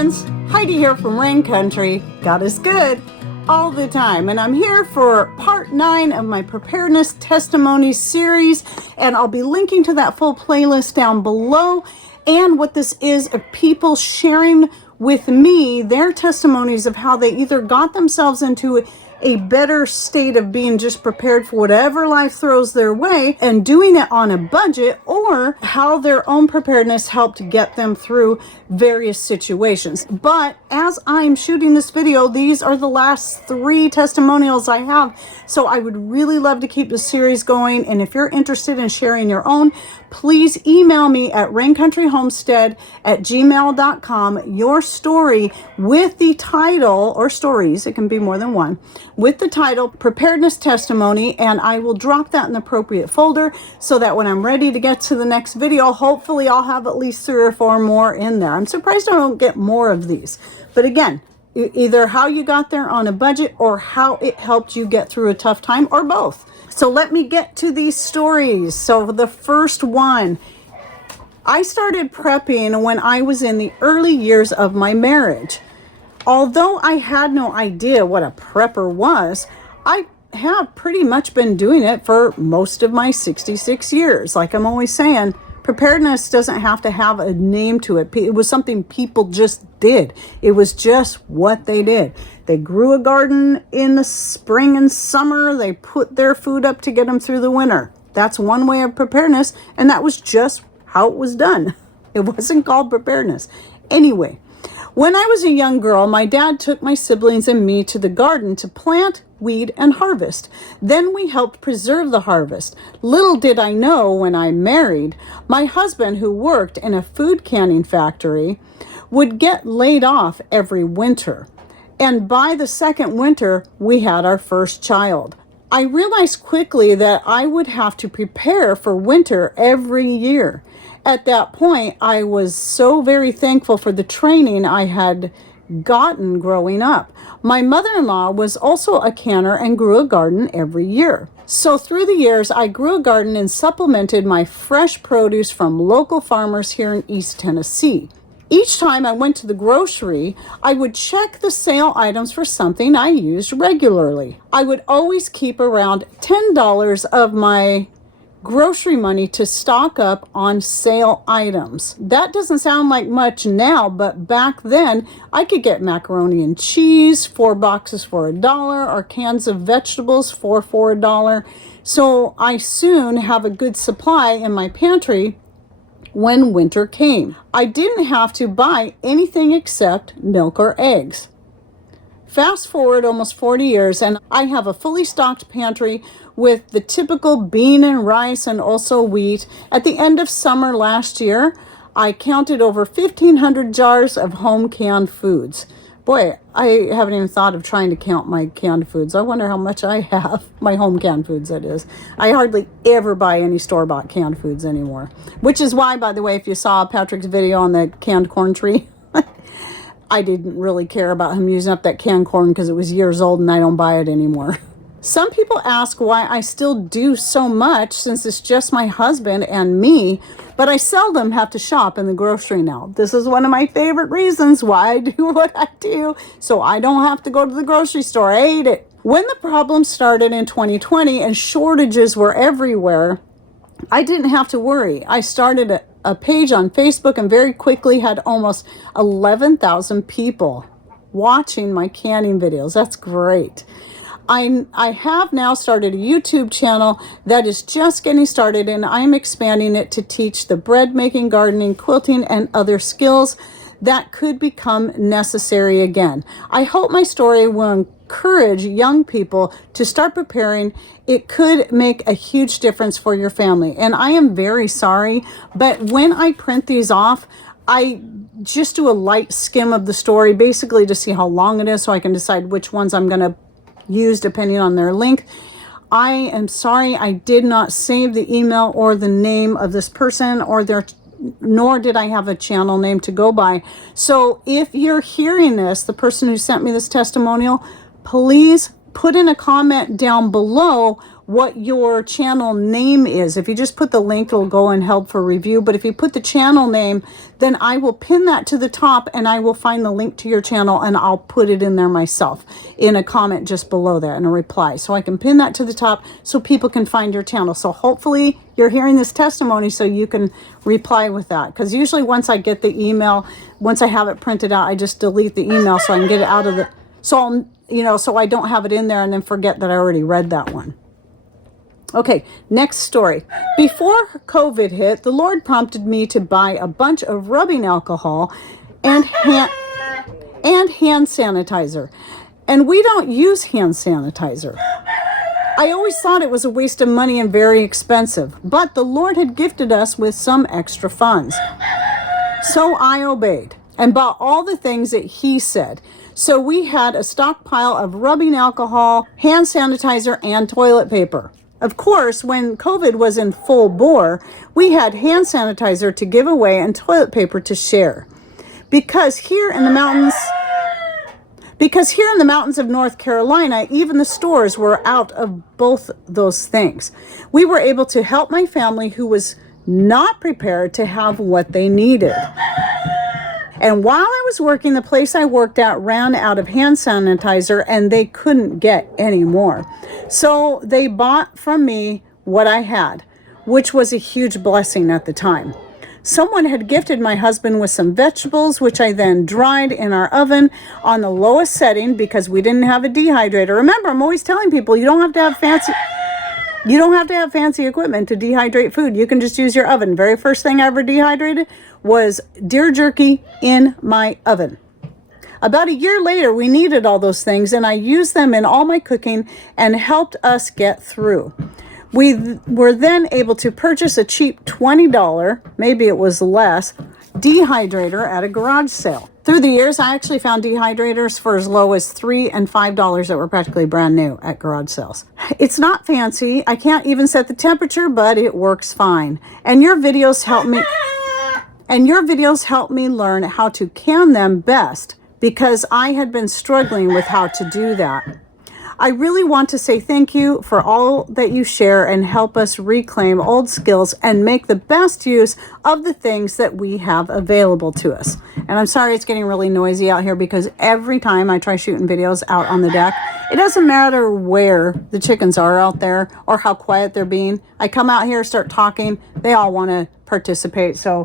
friends, Heidi here from Rain Country. God is good all the time, and I'm here for part 9 of my Preparedness Testimonies series, and I'll be linking to that full playlist down below. And what this is of people sharing with me their testimonies of how they either got themselves into a better state of being just prepared for whatever life throws their way and doing it on a budget, or how their own preparedness helped get them through various situations. But as I'm shooting this video, these are the last 3 testimonials I have, so I would really love to keep the series going. And if you're interested in sharing your own, please email me at raincountryhomestead@gmail.com your story with the title, or stories, it can be more than one, with the title Preparedness Testimony, and I will drop that in the appropriate folder so that when I'm ready to get to the next video, hopefully I'll have at least 3 or 4 more in there. I'm surprised I don't get more of these. But again, either how you got there on a budget or how it helped you get through a tough time, or both. So let me get to these stories. So the first one, I started prepping when I was in the early years of my marriage. Although I had no idea what a prepper was, I have pretty much been doing it for most of my 66 years. Like I'm always saying, preparedness doesn't have to have a name to it. It was something people just did. It was just what they did. They grew a garden in the spring and summer. They put their food up to get them through the winter. That's one way of preparedness, and that was just how it was done. It wasn't called preparedness. Anyway, when I was a young girl, my dad took my siblings and me to the garden to plant, weed, and harvest. Then we helped preserve the harvest. Little did I know when I married, my husband, who worked in a food canning factory, would get laid off every winter. And by the second winter, we had our first child. I realized quickly that I would have to prepare for winter every year. At that point, I was so very thankful for the training I had gotten growing up. My mother-in-law was also a canner and grew a garden every year. So through the years, I grew a garden and supplemented my fresh produce from local farmers here in East Tennessee. Each time I went to the grocery, I would check the sale items for something I used regularly. I would always keep around $10 of my grocery money to stock up on sale items. That doesn't sound like much now, but back then I could get macaroni and cheese, 4 boxes for $1, or cans of vegetables for $1. So I soon have a good supply in my pantry when winter came. I didn't have to buy anything except milk or eggs. Fast forward almost 40 years, and I have a fully stocked pantry with the typical bean and rice and also wheat. At the end of summer last year, I counted over 1,500 jars of home canned foods. Boy, I haven't even thought of trying to count my canned foods. I wonder how much I have. My home canned foods, that is. I hardly ever buy any store-bought canned foods anymore. Which is why, by the way, if you saw Patrick's video on the canned corn tree, I didn't really care about him using up that canned corn because it was years old and I don't buy it anymore. Some people ask why I still do so much since it's just my husband and me, but I seldom have to shop in the grocery now. This is one of my favorite reasons why I do what I do, so I don't have to go to the grocery store. I hate it. When the problem started in 2020 and shortages were everywhere, I didn't have to worry. I started a page on Facebook and very quickly had almost 11,000 people watching my canning videos. That's great. I have now started a YouTube channel that is just getting started, and I'm expanding it to teach the bread making, gardening, quilting, and other skills that could become necessary again. I hope my story will encourage young people to start preparing. It could make a huge difference for your family. And I am very sorry, but when I print these off, I just do a light skim of the story, basically to see how long it is so I can decide which ones I'm going to use depending on their length. I am sorry I did not save the email or the name of this person, or nor did I have a channel name to go by. So if you're hearing this, the person who sent me this testimonial, please put in a comment down below what your channel name is. If you just put the link, it'll go and help for review. But if you put the channel name, then I will pin that to the top and I will find the link to your channel and I'll put it in there myself in a comment just below that in a reply. So I can pin that to the top so people can find your channel. So hopefully you're hearing this testimony so you can reply with that. Because usually once I get the email, once I have it printed out, I just delete the email so I can get it out of the, so I don't have it in there and then forget that I already read that one. Okay, next story. Before COVID hit, the Lord prompted me to buy a bunch of rubbing alcohol and hand sanitizer. And we don't use hand sanitizer. I always thought it was a waste of money and very expensive, but the Lord had gifted us with some extra funds. So I obeyed and bought all the things that He said. So we had a stockpile of rubbing alcohol, hand sanitizer, and toilet paper. Of course, when COVID was in full bore, we had hand sanitizer to give away and toilet paper to share. Because here in the mountains of North Carolina, even the stores were out of both those things. We were able to help my family who was not prepared to have what they needed. And while I was working, the place I worked at ran out of hand sanitizer and they couldn't get any more. So they bought from me what I had, which was a huge blessing at the time. Someone had gifted my husband with some vegetables, which I then dried in our oven on the lowest setting because we didn't have a dehydrator. Remember, I'm always telling people you don't have to have fancy equipment to dehydrate food. You can just use your oven. Very first thing I ever dehydrated was deer jerky in my oven. About a year later, we needed all those things, and I used them in all my cooking and helped us get through. We were then able to purchase a cheap $20, maybe it was less, dehydrator at a garage sale. Through the years, I actually found dehydrators for as low as $3 and $5 that were practically brand new at garage sales. It's not fancy. I can't even set the temperature, but it works fine. And your videos help me learn how to can them best because I had been struggling with how to do that. I really want to say thank you for all that you share and help us reclaim old skills and make the best use of the things that we have available to us. And I'm sorry it's getting really noisy out here because every time I try shooting videos out on the deck, it doesn't matter where the chickens are out there or how quiet they're being. I come out here, start talking, they all want to participate. So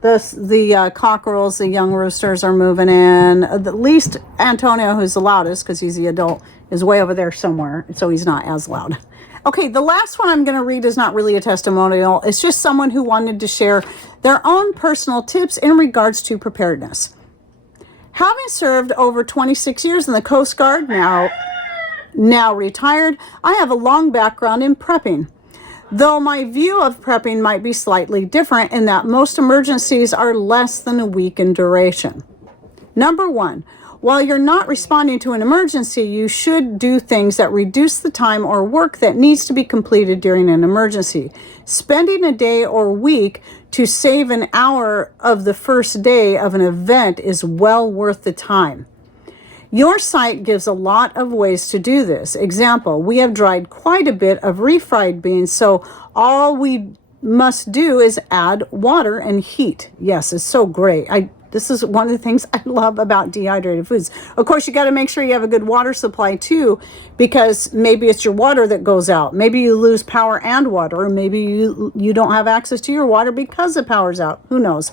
the cockerels, the young roosters are moving in. At least Antonio, who's the loudest because he's the adult, is way over there somewhere, so he's not as loud. Okay, the last one I'm going to read is not really a testimonial. It's just someone who wanted to share their own personal tips in regards to preparedness. Having served over 26 years in the Coast Guard, now retired, I have a long background in prepping. Though my view of prepping might be slightly different in that most emergencies are less than a week in duration. Number one, while you're not responding to an emergency, you should do things that reduce the time or work that needs to be completed during an emergency. Spending a day or week to save an hour of the first day of an event is well worth the time. Your site gives a lot of ways to do this. Example, we have dried quite a bit of refried beans, so all we must do is add water and heat. Yes, it's so great. This is one of the things I love about dehydrated foods. Of course, you got to make sure you have a good water supply too, because maybe it's your water that goes out. Maybe you lose power and water, or maybe you don't have access to your water because the power's out. Who knows?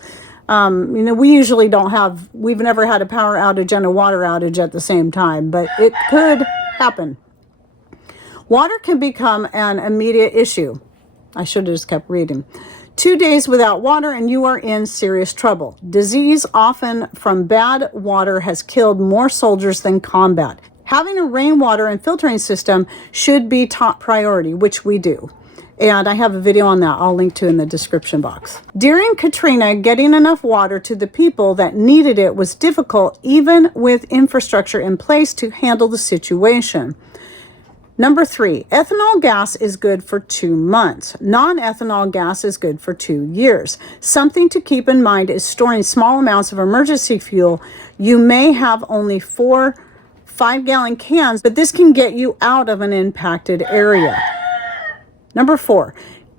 We've never had a power outage and a water outage at the same time, but it could happen. Water can become an immediate issue. I should have just kept reading. 2 days without water and you are in serious trouble. Disease, often from bad water, has killed more soldiers than combat. Having a rainwater and filtering system should be top priority, which we do. And I have a video on that I'll link to in the description box. During Katrina, getting enough water to the people that needed it was difficult, even with infrastructure in place to handle the situation. Number 3, ethanol gas is good for 2 months. Non-ethanol gas is good for 2 years. Something to keep in mind is storing small amounts of emergency fuel. You may have only 4 5-gallon cans, but this can get you out of an impacted area. Number 4,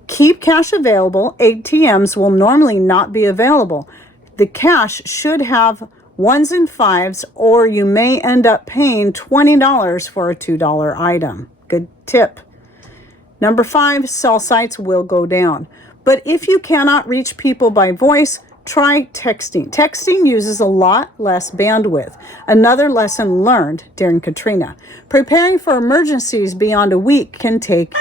keep cash available. ATMs will normally not be available. The cash should have 1s and 5s, or you may end up paying $20 for a $2 item. Good tip. Number 5, cell sites will go down. But if you cannot reach people by voice, try texting. Texting uses a lot less bandwidth. Another lesson learned during Katrina. Preparing for emergencies beyond a week can take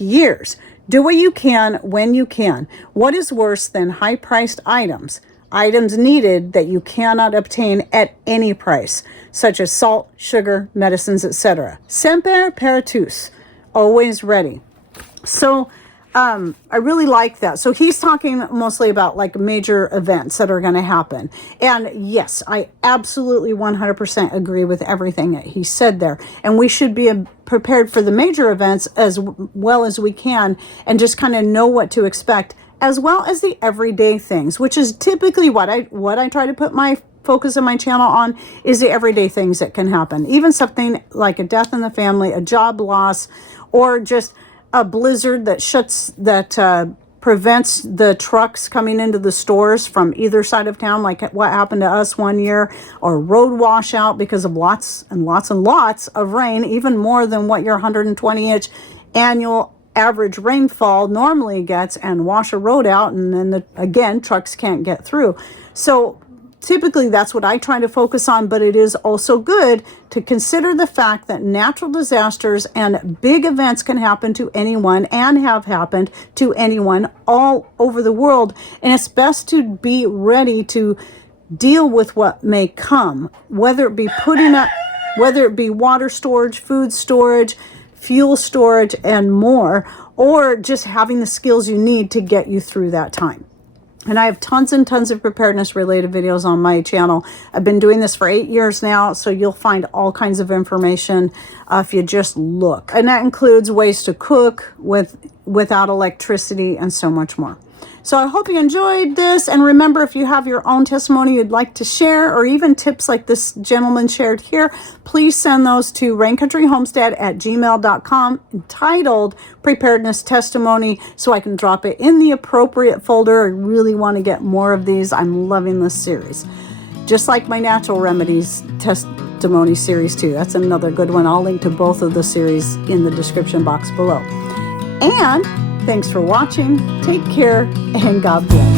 years. Do what you can when you can. What is worse than high-priced items? Items needed that you cannot obtain at any price, such as salt, sugar, medicines, etc. Semper paratus, always ready. So I really like that. So he's talking mostly about like major events that are going to happen. And yes, I absolutely 100% agree with everything that he said there. And we should be prepared for the major events as well as we can, and just kind of know what to expect, as well as the everyday things, which is typically what I try to put my focus of my channel on, is the everyday things that can happen. Even something like a death in the family, a job loss, or just a blizzard that prevents the trucks coming into the stores from either side of town, like what happened to us one year, or road washout because of lots and lots and lots of rain, even more than what your 120-inch annual average rainfall normally gets, and wash a road out, and then again trucks can't get through. So typically that's what I try to focus on, but it is also good to consider the fact that natural disasters and big events can happen to anyone, and have happened to anyone all over the world, and it's best to be ready to deal with what may come, whether it be water storage, food storage, fuel storage, and more, or just having the skills you need to get you through that time. And I have tons and tons of preparedness related videos on my channel. I've been doing this for 8 years now, so you'll find all kinds of information if you just look. And that includes ways to cook without electricity and so much more. So I hope you enjoyed this. And remember, if you have your own testimony you'd like to share, or even tips like this gentleman shared here, please send those to raincountryhomestead@gmail.com, entitled Preparedness Testimony, so I can drop it in the appropriate folder. I really want to get more of these. I'm loving this series. Just like my natural remedies testimony series too. That's another good one. I'll link to both of the series in the description box below. And thanks for watching. Take care, and God bless.